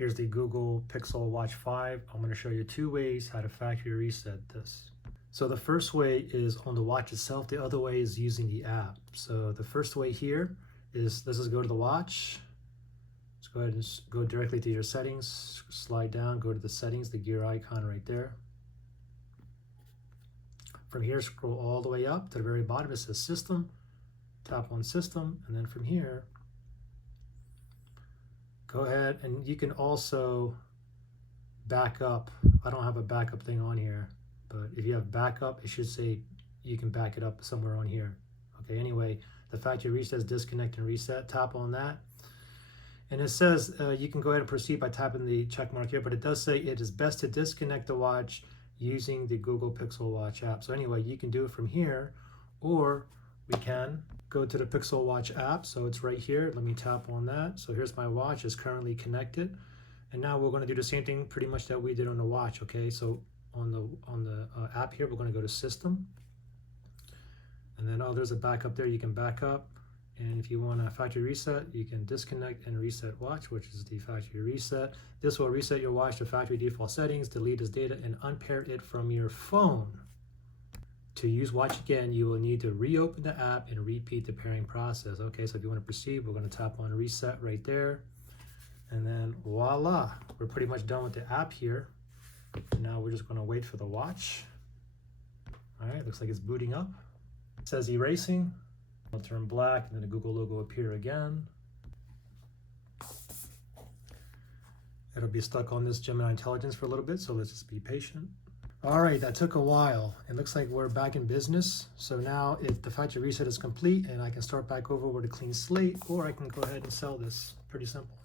Here's the Google Pixel Watch 5. I'm going to show you two ways how to factory reset this. So the first way is on the watch itself. The other way is using the app. So the first way here is, let's just go to the watch. Let's go ahead and go directly to your settings. Slide down, go to the settings, the gear icon right there. From here, scroll all the way up to the very bottom. It says System. Tap on System, and then from here, go ahead, and you can also back up. I don't have a backup thing on here, but if you have backup, it should say you can back it up somewhere on here. Okay, anyway, the factory reset is disconnect and reset. Tap on that. And it says you can go ahead and proceed by tapping the check mark here, but it does say it is best to disconnect the watch using the Google Pixel Watch app. So anyway, you can do it from here, or we can go to the Pixel Watch app. So it's right here. Let me tap on that. So here's my watch, is currently connected. And now we're going to do the same thing pretty much that we did on the watch. Okay, so on the app here, we're going to go to System. And then, oh, there's a backup there. You can back up. And if you want a factory reset, you can disconnect and reset watch, which is the factory reset. This will reset your watch to factory default settings, delete its data, and unpair it from your phone. To use watch again, you will need to reopen the app and repeat the pairing process. Okay, so if you want to proceed, we're going to tap on reset right there. And then voila, we're pretty much done with the app here. Now we're just going to wait for the watch. All right, looks like it's booting up. It says erasing. It'll turn black, and then the Google logo will appear again. It'll be stuck on this Gemini Intelligence for a little bit, so let's just be patient. All right, that took a while. It looks like we're back in business. So now if the factory reset is complete, and I can start back over with a clean slate, or I can go ahead and sell this. Pretty simple.